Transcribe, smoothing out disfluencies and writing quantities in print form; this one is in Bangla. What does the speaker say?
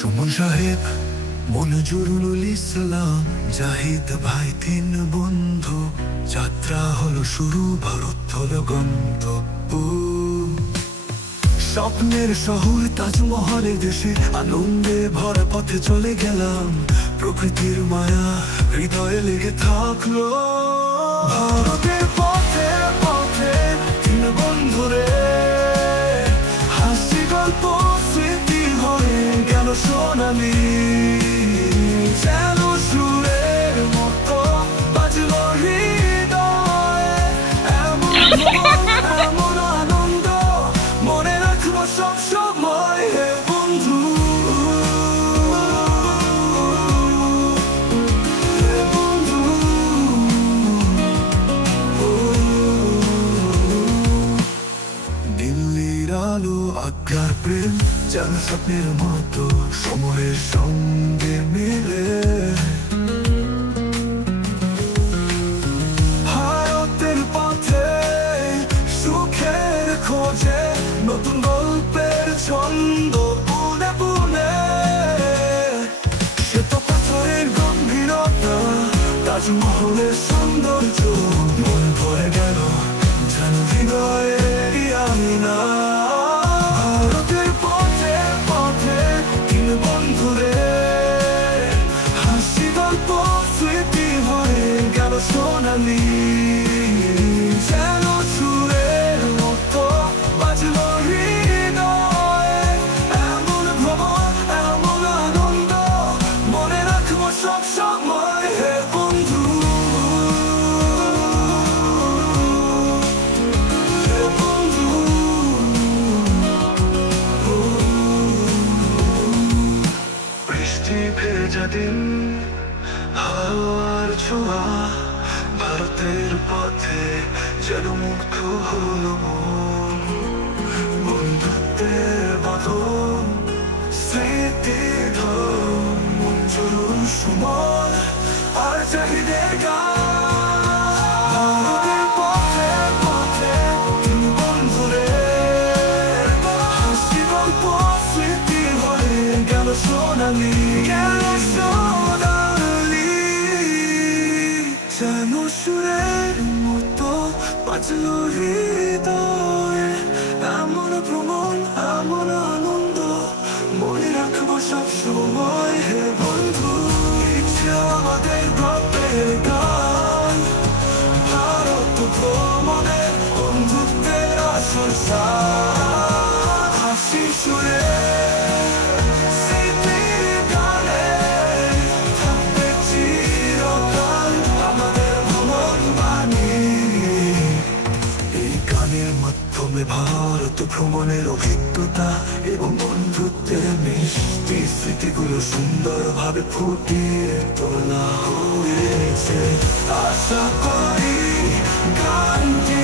সুমন সাহেব, মনজুরুল ইসলাম, জাহিদ ভাই, তিন বন্ধু। যাত্রা হলো শুরু, ভারত হলো গন্তব্য। স্বপ্নের শহর তাজমহলের দেশে আনন্দে ভরা পথে চলে গেলাম। প্রকৃতির মায়া হৃদয়ে লেগে থাকলো। ভারতের পথে পথে তিন বন্ধুরে, হাসি গল্প স্মৃতি হয়ে গেল সোনালি। যেন সুরের মতো বাজলো হৃদয়ে, এমন আনন্দ মনে রাখবো সব সময়। হে বন্ধু, হে বন্ধু, দিল্লির আলো আজ্ঞার প্রেম যেন স্বপ্নের মতো সময়ের সঙ্গে মিলে। ভারতের পথে সুখের খোঁজে, নতুন গল্পের ছন্দ বুনে বুনে। শ্বেত পাথরের গম্ভীরতা, তাজমহলের সৌন্দর্য, মন ভরে গেল যেন হৃদয়ের আঙিনা। ভারতের পথে পথে তিন বন্ধুরে, হাসি গল্প স্মৃতি হয়ে গেল সোনালি। যেন সুরের মতো বাজলো হৃদয়ে, এমন ভ্রমণ এমন আনন্দ মনে রাখবো সব সময়। হে বন্ধু, হে বন্ধু, বৃষ্টি ভেজা দিন, হাওয়ার ছোঁয়া, ভারতের পথে যেন মুগ্ধ হলো মন। বন্ধুত্বের বাঁধন, স্মৃতির ধন, মঞ্জুরুল সুমন আর জাহিদের গান। ভারতের পথে পথে তিন বন্ধুরে, হাসি গল্প স্মৃতি হয়ে গেল সোনালি। যেন সুরের মতো বাজলো হৃদয়ে, এমন ভ্রমণ এমন আনন্দ মনে রাখবো সব সময়। হে বন্ধু, ইচ্ছে আমাদের গল্পের গান, ভারত ভ্রমণের বন্ধুত্বের আসল সার। হাসি সুরে ভারত ভ্রমণের অভিজ্ঞতা এবং বন্ধুত্বের মিষ্টি স্মৃতিগুলো সুন্দরভাবে ফুটিয়ে তোলা হয়েছে। আশা করি গানটি